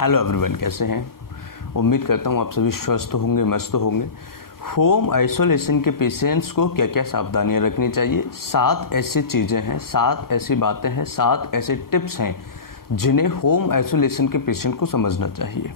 Hello everyone, कैसे हैं? उम्मीद करता हूँ आप सभी स्वस्थ होंगे, मस्त होंगे। होम आइसोलेशन के पेशेंट्स को क्या क्या सावधानियां रखनी चाहिए, 7 ऐसी चीज़ें हैं, 7 ऐसी बातें हैं, 7 ऐसे टिप्स हैं जिन्हें होम आइसोलेशन के पेशेंट को समझना चाहिए।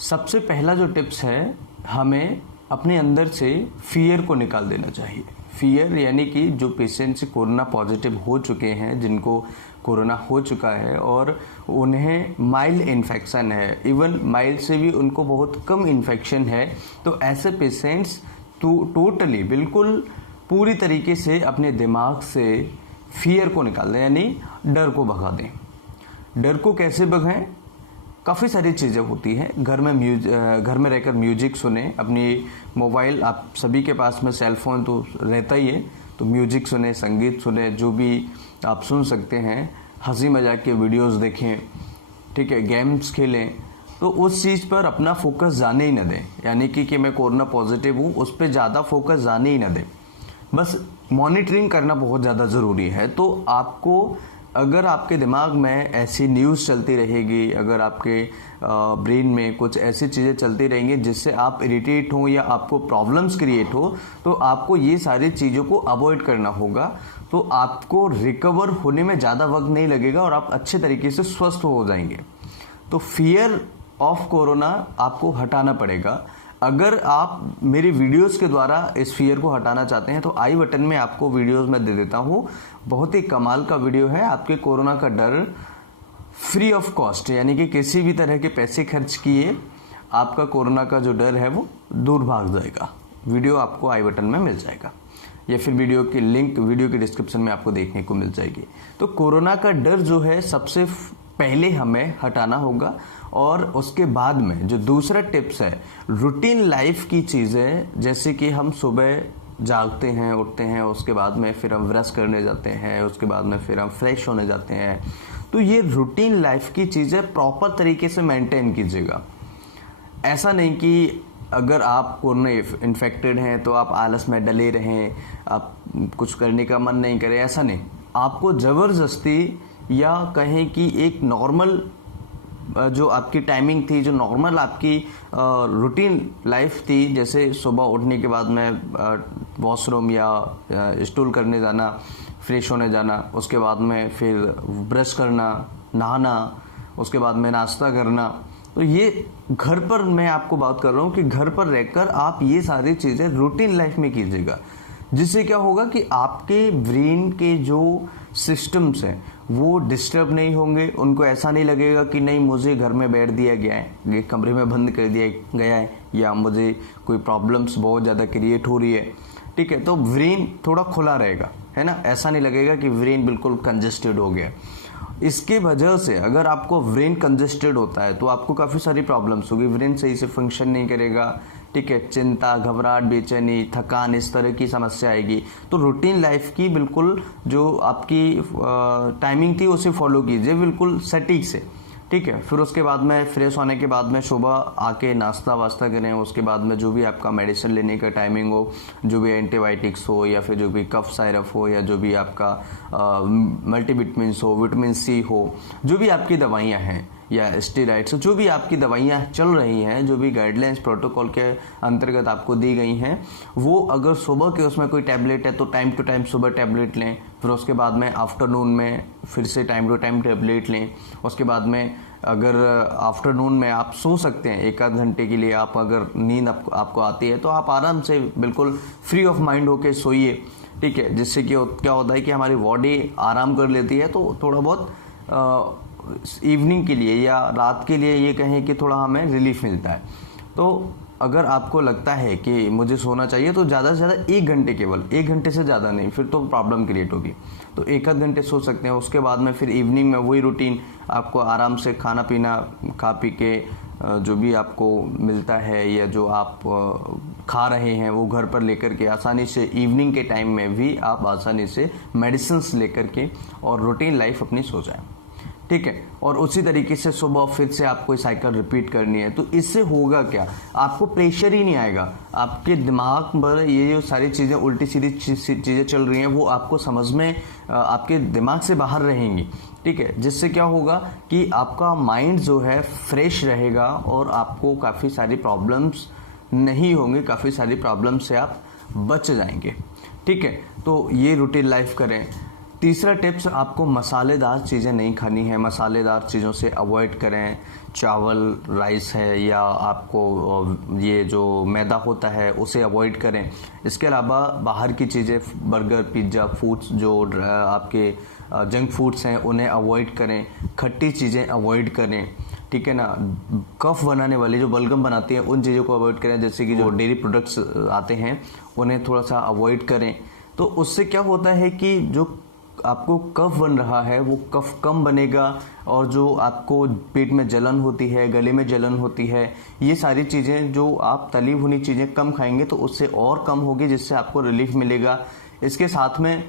सबसे पहला जो टिप्स है, हमें अपने अंदर से फियर को निकाल देना चाहिए। फियर यानी कि जो पेशेंट्स कोरोना पॉजिटिव हो चुके हैं, जिनको कोरोना हो चुका है और उन्हें माइल्ड इन्फेक्शन है, इवन माइल्ड से भी उनको बहुत कम इन्फेक्शन है, तो ऐसे पेशेंट्स टोटली बिल्कुल पूरी तरीके से अपने दिमाग से फियर को निकाल दें, यानी डर को भगा दें। डर को कैसे भगाएं? काफ़ी सारी चीज़ें होती हैं। घर में रहकर म्यूजिक सुने, अपनी मोबाइल, आप सभी के पास में सेल फोन तो रहता ही है, तो म्यूजिक सुने, संगीत सुने, जो भी आप सुन सकते हैं। हंसी मजाक के वीडियोस देखें, ठीक है, गेम्स खेलें, तो उस चीज़ पर अपना फोकस जाने ही न दें। यानी कि मैं कोरोना पॉजिटिव हूँ, उस पर ज़्यादा फोकस जाने ही न दें। बस मॉनिटरिंग करना बहुत ज़्यादा ज़रूरी है। तो आपको, अगर आपके दिमाग में ऐसी न्यूज़ चलती रहेगी, अगर आपके ब्रेन में कुछ ऐसी चीज़ें चलती रहेंगी जिससे आप इरिटेट हो या आपको प्रॉब्लम्स क्रिएट हो, तो आपको ये सारी चीज़ों को अवॉइड करना होगा। तो आपको रिकवर होने में ज़्यादा वक्त नहीं लगेगा और आप अच्छे तरीके से स्वस्थ हो जाएंगे। तो फियर ऑफ कोरोना आपको हटाना पड़ेगा। अगर आप मेरी वीडियोस के द्वारा इस फियर को हटाना चाहते हैं तो आई बटन में आपको वीडियोस में दे देता हूँ। बहुत ही कमाल का वीडियो है। आपके कोरोना का डर फ्री ऑफ कॉस्ट, यानी कि किसी भी तरह के पैसे खर्च किए आपका कोरोना का जो डर है वो दूर भाग जाएगा। वीडियो आपको आई बटन में मिल जाएगा या फिर वीडियो की लिंक वीडियो के डिस्क्रिप्शन में आपको देखने को मिल जाएगी। तो कोरोना का डर जो है सबसे पहले हमें हटाना होगा। और उसके बाद में जो दूसरा टिप्स है, रूटीन लाइफ की चीज़ें, जैसे कि हम सुबह जागते हैं, उठते हैं, उसके बाद में फिर हम ब्रश करने जाते हैं, उसके बाद में फिर हम फ्रेश होने जाते हैं। तो ये रूटीन लाइफ की चीज़ें प्रॉपर तरीके से मेंटेन कीजिएगा। ऐसा नहीं कि अगर आप कोरोना इन्फेक्टेड हैं तो आप आलस में डले रहें, आप कुछ करने का मन नहीं करे, ऐसा नहीं। आपको ज़बरदस्ती या कहें कि एक नॉर्मल जो आपकी टाइमिंग थी, जो नॉर्मल आपकी रूटीन लाइफ थी, जैसे सुबह उठने के बाद में वॉशरूम या स्टूल करने जाना, फ्रेश होने जाना, उसके बाद में फिर ब्रश करना, नहाना, उसके बाद में नाश्ता करना। तो ये घर पर मैं आपको बात कर रहा हूँ कि घर पर रहकर आप ये सारी चीज़ें रूटीन लाइफ में कीजिएगा, जिससे क्या होगा कि आपके ब्रेन के जो सिस्टम्स हैं वो डिस्टर्ब नहीं होंगे। उनको ऐसा नहीं लगेगा कि नहीं मुझे घर में बैठ दिया गया है, ये कमरे में बंद कर दिया गया है, या मुझे कोई प्रॉब्लम्स बहुत ज़्यादा क्रिएट हो रही है, ठीक है। तो ब्रेन थोड़ा खुला रहेगा, है ना। ऐसा नहीं लगेगा कि ब्रेन बिल्कुल कंजेस्टेड हो गया। इसके वजह से अगर आपको ब्रेन कंजेस्टेड होता है तो आपको काफ़ी सारी प्रॉब्लम्स होगी। ब्रेन सही से फंक्शन नहीं करेगा, ठीक है। चिंता, घबराहट, बेचैनी, थकान, इस तरह की समस्या आएगी। तो रूटीन लाइफ की बिल्कुल जो आपकी टाइमिंग थी उसे फॉलो कीजिए बिल्कुल सटीक से, ठीक है। फिर उसके बाद में फ्रेश होने के बाद में सुबह आके नाश्ता वास्ता करें। उसके बाद में जो भी आपका मेडिसिन लेने का टाइमिंग हो, जो भी एंटीबायोटिक्स हो या फिर जो भी कफ साइरप हो या जो भी आपका मल्टीविटामिन्स हो, विटामिन सी हो, जो भी आपकी दवाइयाँ हैं या स्टेरॉइड्स, जो भी आपकी दवाइयाँ चल रही हैं, जो भी गाइडलाइंस प्रोटोकॉल के अंतर्गत आपको दी गई हैं, वो अगर सुबह के उसमें कोई टैबलेट है तो टाइम टू टाइम सुबह टैबलेट लें। फिर उसके बाद में आफ्टरनून में फिर से टाइम टू टाइम टैबलेट लें। उसके बाद में अगर आफ्टरनून में आप सो सकते हैं 1 आध घंटे के लिए, आप अगर नींद आपको आती है तो आप आराम से बिल्कुल फ्री ऑफ माइंड होके सोइए, ठीक है। जिससे कि क्या होता है कि हमारी बॉडी आराम कर लेती है, तो थोड़ा बहुत इवनिंग के लिए या रात के लिए ये कहें कि थोड़ा हमें रिलीफ मिलता है। तो अगर आपको लगता है कि मुझे सोना चाहिए तो ज़्यादा से ज़्यादा 1 घंटे, केवल 1 घंटे से ज़्यादा नहीं, फिर तो प्रॉब्लम क्रिएट होगी। तो 1 आध घंटे सो सकते हैं। उसके बाद में फिर इवनिंग में वही रूटीन, आपको आराम से खाना पीना, खा पी के जो भी आपको मिलता है या जो आप खा रहे हैं वो घर पर लेकर के आसानी से इवनिंग के टाइम में भी आप आसानी से मेडिसिन्स लेकर के और रूटीन लाइफ अपनी सो जाएं, ठीक है। और उसी तरीके से सुबह फिर से आपको साइकिल रिपीट करनी है। तो इससे होगा क्या, आपको प्रेशर ही नहीं आएगा। आपके दिमाग पर ये जो सारी चीज़ें उल्टी सीधी चीज़ें चल रही हैं वो आपको समझ में, आपके दिमाग से बाहर रहेंगी, ठीक है, जिससे क्या होगा कि आपका माइंड जो है फ्रेश रहेगा और आपको काफ़ी सारी प्रॉब्लम्स नहीं होंगी, काफ़ी सारी प्रॉब्लम से आप बच जाएंगे। ठीक है, तो ये रूटीन लाइफ करें। तीसरा टिप्स, आपको मसालेदार चीज़ें नहीं खानी है, मसालेदार चीज़ों से अवॉइड करें। चावल, राइस है या आपको ये जो मैदा होता है उसे अवॉइड करें। इसके अलावा बाहर की चीज़ें, बर्गर, पिज़्ज़ा, फूड्स जो आपके जंक फूड्स हैं उन्हें अवॉइड करें। खट्टी चीज़ें अवॉइड करें, ठीक है ना। कफ बनाने वाली जो बलगम बनाती हैं उन चीज़ों को अवॉइड करें, जैसे कि जो डेयरी प्रोडक्ट्स आते हैं उन्हें थोड़ा सा अवॉइड करें। तो उससे क्या होता है कि जो आपको कफ बन रहा है वो कफ कम बनेगा, और जो आपको पेट में जलन होती है, गले में जलन होती है, ये सारी चीज़ें जो आप तली भुनी चीज़ें कम खाएंगे तो उससे और कम होगी, जिससे आपको रिलीफ मिलेगा। इसके साथ में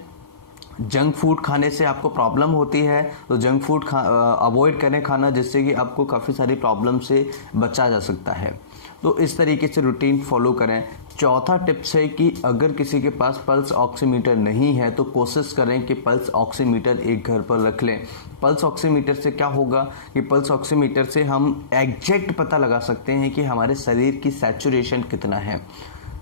जंक फूड खाने से आपको प्रॉब्लम होती है तो जंक फूड अवॉइड करें खाना, जिससे कि आपको काफ़ी सारी प्रॉब्लम से बचा जा सकता है। तो इस तरीके से रूटीन फॉलो करें। चौथा टिप्स है कि अगर किसी के पास पल्स ऑक्सीमीटर नहीं है तो कोशिश करें कि पल्स ऑक्सीमीटर एक घर पर रख लें। पल्स ऑक्सीमीटर से क्या होगा कि पल्स ऑक्सीमीटर से हम एग्जैक्ट पता लगा सकते हैं कि हमारे शरीर की सैचुरेशन कितना है।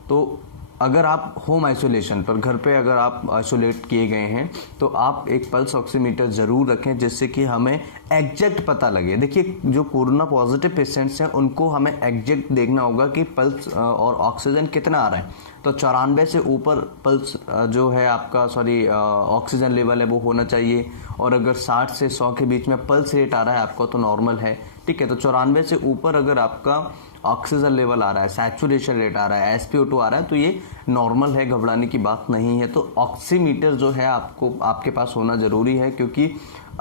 तो अगर आप होम आइसोलेशन पर, घर पे अगर आप आइसोलेट किए गए हैं तो आप एक पल्स ऑक्सीमीटर ज़रूर रखें, जिससे कि हमें एग्जैक्ट पता लगे। देखिए, जो कोरोना पॉजिटिव पेशेंट्स हैं उनको हमें एग्जैक्ट देखना होगा कि पल्स और ऑक्सीजन कितना आ रहा है। तो 94 से ऊपर पल्स जो है आपका ऑक्सीजन लेवल है वो होना चाहिए, और अगर 60 से 100 के बीच में पल्स रेट आ रहा है आपका तो नॉर्मल है। ठीक है, तो 94 से ऊपर अगर आपका ऑक्सीजन लेवल आ रहा है, सैचुरेशन रेट आ रहा है, SpO2 आ रहा है, तो ये नॉर्मल है, घबराने की बात नहीं है। तो ऑक्सीमीटर जो है आपको आपके पास होना ज़रूरी है, क्योंकि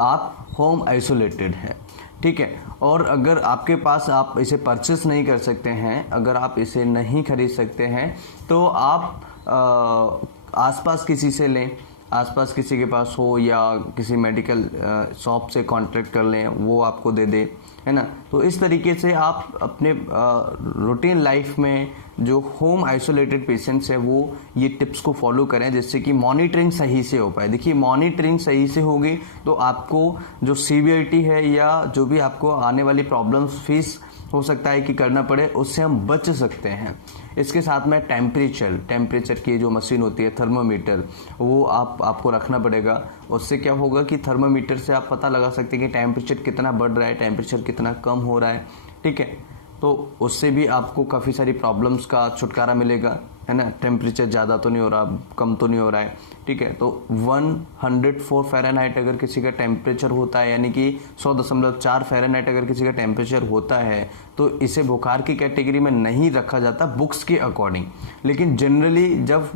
आप होम आइसोलेटेड हैं। ठीक है, और अगर आपके पास, आप इसे परचेस नहीं कर सकते हैं, अगर आप इसे नहीं खरीद सकते हैं तो आप आसपास किसी से लें, आसपास किसी के पास हो या किसी मेडिकल शॉप से कांटेक्ट कर लें, वो आपको दे दे, है ना। तो इस तरीके से आप अपने रूटीन लाइफ में जो होम आइसोलेटेड पेशेंट्स है वो ये टिप्स को फॉलो करें, जिससे कि मॉनिटरिंग सही से हो पाए। देखिए, मॉनिटरिंग सही से होगी तो आपको जो सीवियरिटी है या जो भी आपको आने वाली प्रॉब्लम्स फेस हो सकता है कि करना पड़े, उससे हम बच सकते हैं। इसके साथ में टेम्परेचर की जो मशीन होती है, थर्मोमीटर, वो आपको रखना पड़ेगा। उससे क्या होगा कि थर्मोमीटर से आप पता लगा सकते हैं कि टेम्परेचर कितना बढ़ रहा है, टेम्परेचर कितना कम हो रहा है। ठीक है, तो उससे भी आपको काफ़ी सारी प्रॉब्लम्स का छुटकारा मिलेगा, है ना। टेम्परेचर ज़्यादा तो नहीं हो रहा, कम तो नहीं हो रहा है। ठीक है, तो 104 फ़ारेनहाइट अगर किसी का टेम्परेचर होता है, यानी कि 100.4 फ़ारेनहाइट अगर किसी का टेम्परेचर होता है, तो इसे बुखार की कैटेगरी में नहीं रखा जाता बुक्स के अकॉर्डिंग। लेकिन जनरली जब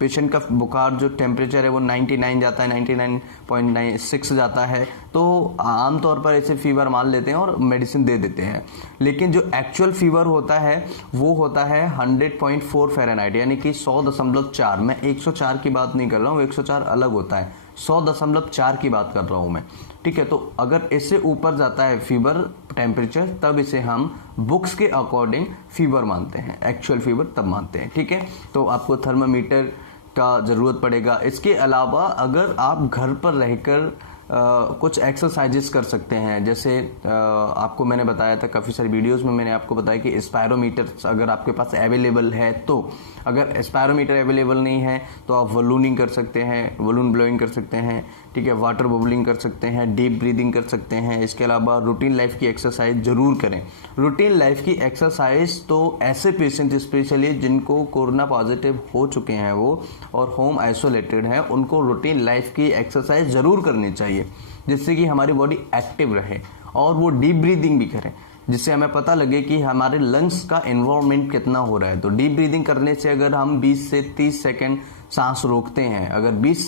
पेशेंट का बुखार जो टेम्परेचर है वो 99 जाता है, 99.96 जाता है, तो आमतौर पर इसे फीवर मान लेते हैं और मेडिसिन दे देते हैं। लेकिन जो एक्चुअल फीवर होता है वो होता है 100.4 फ़ारेनहाइट, यानी कि 100.4। मैं 104 की बात नहीं कर रहा हूँ, 104 अलग होता है, 100.4 की बात कर रहा हूँ मैं। ठीक है, तो अगर इससे ऊपर जाता है फीवर टेम्परेचर, तब इसे हम बुक्स के अकॉर्डिंग फीवर मानते हैं, एक्चुअल फीवर तब मानते हैं। ठीक है, तो आपको थर्मामीटर का ज़रूरत पड़ेगा। इसके अलावा अगर आप घर पर रहकर कुछ एक्सरसाइजेस कर सकते हैं, जैसे आपको मैंने बताया था, काफ़ी सारी वीडियोस में मैंने आपको बताया कि स्पायरोमीटर अगर आपके पास अवेलेबल है तो, अगर स्पायरोमीटर अवेलेबल नहीं है तो आप बलूनिंग कर सकते हैं, बलून ब्लोइंग कर सकते हैं। ठीक है, वाटर बबलिंग कर सकते हैं, डीप ब्रीदिंग कर सकते हैं। इसके अलावा रूटीन लाइफ की एक्सरसाइज ज़रूर करें। रूटीन लाइफ की एक्सरसाइज तो ऐसे पेशेंट स्पेशली जिनको कोरोना पॉजिटिव हो चुके हैं वो और होम आइसोलेटेड हैं, उनको रूटीन लाइफ की एक्सरसाइज ज़रूर करनी चाहिए, जिससे कि हमारी बॉडी एक्टिव रहे। और वो डीप ब्रीदिंग भी करें, जिससे हमें पता लगे कि हमारे लंग्स का एनवायरनमेंट कितना हो रहा है। तो डीप ब्रीदिंग करने से अगर हम 20 से 30 सेकंड सांस रोकते हैं, अगर 20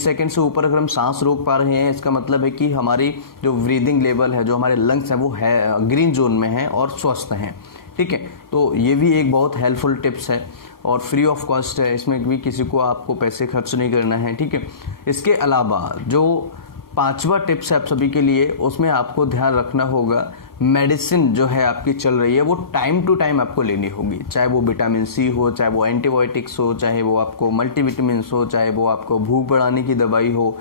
सेकंड से ऊपर अगर हम सांस रोक पा रहे हैं, इसका मतलब है कि हमारी जो ब्रीदिंग लेवल है, जो हमारे लंग्स हैं, वो है ग्रीन जोन में है और स्वस्थ हैं। ठीक है, तो ये भी एक बहुत हेल्पफुल टिप्स है और फ्री ऑफ कॉस्ट है, इसमें भी किसी को आपको पैसे खर्च नहीं करना है। ठीक है, इसके अलावा जो 5वां टिप्स है आप सभी के लिए, उसमें आपको ध्यान रखना होगा, मेडिसिन जो है आपकी चल रही है वो टाइम टू टाइम आपको लेनी होगी, चाहे वो विटामिन सी हो, चाहे वो एंटीबायोटिक्स हो, चाहे वो आपको मल्टीविटामिन हो, चाहे वो आपको भूख बढ़ाने की दवाई हो,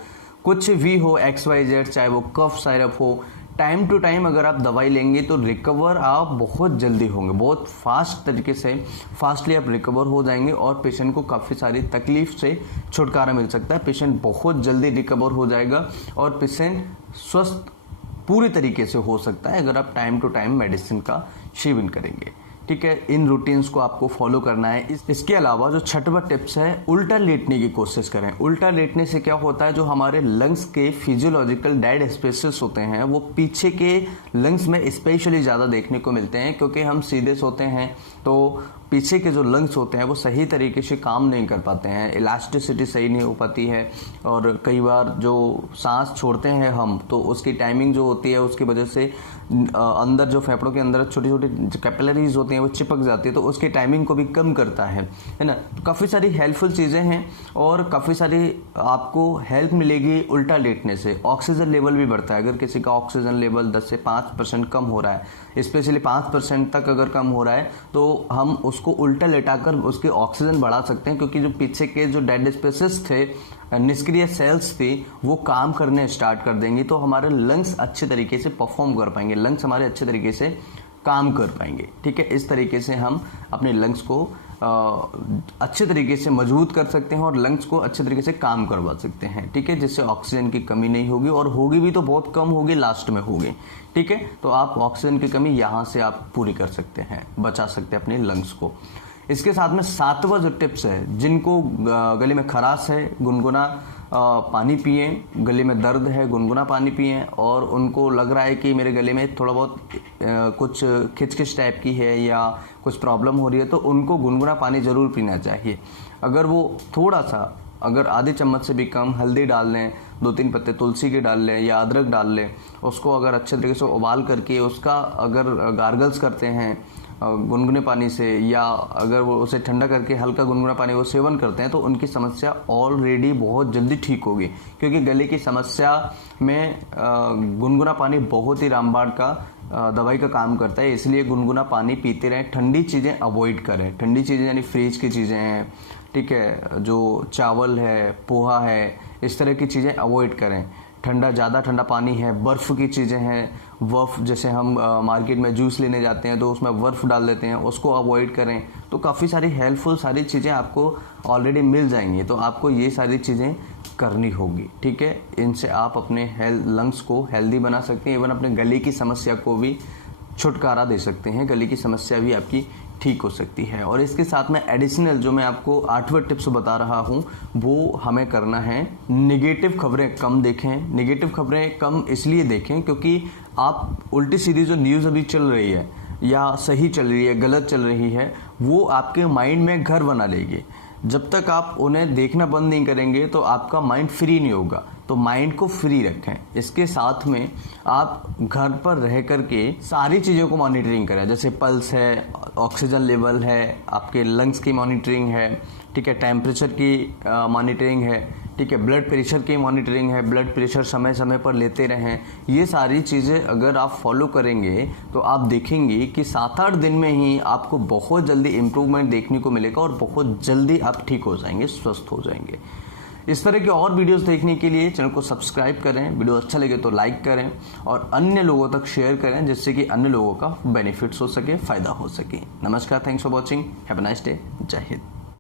कुछ भी हो XYZ, चाहे वो कफ सिरप हो, टाइम टू टाइम अगर आप दवाई लेंगे तो रिकवर आप बहुत जल्दी होंगे, बहुत फास्ट तरीके से फास्टली आप रिकवर हो जाएंगे और पेशेंट को काफ़ी सारी तकलीफ से छुटकारा मिल सकता है। पेशेंट बहुत जल्दी रिकवर हो जाएगा और पेशेंट स्वस्थ पूरी तरीके से हो सकता है अगर आप टाइम टू टाइम मेडिसिन का सेवन करेंगे। ठीक है, इन रूटीन्स को आपको फॉलो करना है। इसके अलावा जो छठवां टिप्स है, उल्टा लेटने की कोशिश करें। उल्टा लेटने से क्या होता है, जो हमारे लंग्स के फिजियोलॉजिकल डेड स्पेसेस होते हैं वो पीछे के लंग्स में स्पेशली ज़्यादा देखने को मिलते हैं, क्योंकि हम सीधे सोते हैं तो पीछे के जो लंग्स होते हैं वो सही तरीके से काम नहीं कर पाते हैं, इलास्टिसिटी सही नहीं हो पाती है और कई बार जो सांस छोड़ते हैं हम तो उसकी टाइमिंग जो होती है उसकी वजह से अंदर जो फेफड़ों के अंदर छोटी छोटी कैपिलरीज होती हैं वो चिपक जाती है, तो उसकी टाइमिंग को भी कम करता है ना। तो काफ़ी सारी हेल्पफुल चीज़ें हैं और काफ़ी सारी आपको हेल्प मिलेगी उल्टा लेटने से। ऑक्सीजन लेवल भी बढ़ता है। अगर किसी का ऑक्सीजन लेवल 10 से 5% कम हो रहा है, स्पेशली 5% तक अगर कम हो रहा है, तो हम उसको उल्टा लेटाकर उसके ऑक्सीजन बढ़ा सकते हैं, क्योंकि जो पीछे के जो डेड स्पेसेस थे, निष्क्रिय सेल्स थी, वो काम करने स्टार्ट कर देंगी, तो हमारे लंग्स अच्छे तरीके से परफॉर्म कर पाएंगे, लंग्स हमारे अच्छे तरीके से काम कर पाएंगे। ठीक है, इस तरीके से हम अपने लंग्स को अच्छे तरीके से मजबूत कर सकते हैं और लंग्स को अच्छे तरीके से काम करवा सकते हैं। ठीक है, जिससे ऑक्सीजन की कमी नहीं होगी और होगी भी तो बहुत कम होगी, लास्ट में होगी। ठीक है, तो आप ऑक्सीजन की कमी यहाँ से आप पूरी कर सकते हैं, बचा सकते हैं अपने लंग्स को। इसके साथ में 7वां जो टिप्स है, जिनको गले में खराश है, गुनगुना पानी पिए, गले में दर्द है गुनगुना पानी पिए, और उनको लग रहा है कि मेरे गले में थोड़ा बहुत कुछ खिचखिच टाइप की है या कुछ प्रॉब्लम हो रही है, तो उनको गुनगुना पानी ज़रूर पीना चाहिए। अगर वो थोड़ा सा, अगर आधी चम्मच से भी कम हल्दी डाल लें, 2-3 पत्ते तुलसी के डाल लें या अदरक डाल लें, उसको अगर अच्छे तरीके से उबाल करके उसका अगर गार्गल्स करते हैं गुनगुने पानी से, या अगर वो उसे ठंडा करके हल्का गुनगुना पानी वो सेवन करते हैं, तो उनकी समस्या ऑलरेडी बहुत जल्दी ठीक होगी, क्योंकि गले की समस्या में गुनगुना पानी बहुत ही रामबाण का दवाई का काम करता है। इसलिए गुनगुना पानी पीते रहें। ठंडी चीज़ें अवॉइड करें। ठंडी चीज़ें यानी फ्रिज की चीज़ें हैं, ठीक है, जो चावल है, पोहा है, इस तरह की चीज़ें अवॉइड करें। ठंडा, ज़्यादा ठंडा पानी है, बर्फ़ की चीज़ें हैं, बर्फ़ जैसे हम मार्केट में जूस लेने जाते हैं तो उसमें बर्फ़ डाल देते हैं, उसको अवॉइड करें। तो काफ़ी सारी हेल्पफुल सारी चीज़ें आपको ऑलरेडी मिल जाएंगी, तो आपको ये सारी चीज़ें करनी होगी। ठीक है, इनसे आप अपने लंग्स को हेल्दी बना सकते हैं, इवन अपने गले की समस्या को भी छुटकारा दे सकते हैं, गले की समस्या भी आपकी ठीक हो सकती है। और इसके साथ में एडिशनल जो मैं आपको 8वां टिप्स बता रहा हूँ वो हमें करना है, नेगेटिव खबरें कम देखें। नेगेटिव खबरें कम इसलिए देखें क्योंकि आप उल्टी सीधी जो न्यूज़ अभी चल रही है या सही चल रही है, गलत चल रही है, वो आपके माइंड में घर बना लेगी। जब तक आप उन्हें देखना बंद नहीं करेंगे तो आपका माइंड फ्री नहीं होगा। तो माइंड को फ्री रखें। इसके साथ में आप घर पर रह करके सारी चीज़ों को मॉनिटरिंग करें, जैसे पल्स है, ऑक्सीजन लेवल है, आपके लंग्स की मॉनिटरिंग है, ठीक है, टेम्परेचर की मॉनिटरिंग है, ठीक है, ब्लड प्रेशर की मॉनिटरिंग है, ब्लड प्रेशर समय समय पर लेते रहें। ये सारी चीज़ें अगर आप फॉलो करेंगे तो आप देखेंगे कि 7-8 दिन में ही आपको बहुत जल्दी इम्प्रूवमेंट देखने को मिलेगा और बहुत जल्दी आप ठीक हो जाएंगे, स्वस्थ हो जाएंगे। इस तरह के और वीडियोस देखने के लिए चैनल को सब्सक्राइब करें, वीडियो अच्छा लगे तो लाइक करें और अन्य लोगों तक शेयर करें, जिससे कि अन्य लोगों का बेनिफिट्स हो सके, फ़ायदा हो सके। नमस्कार, thanks for watching, have a nice day, जय हिंद।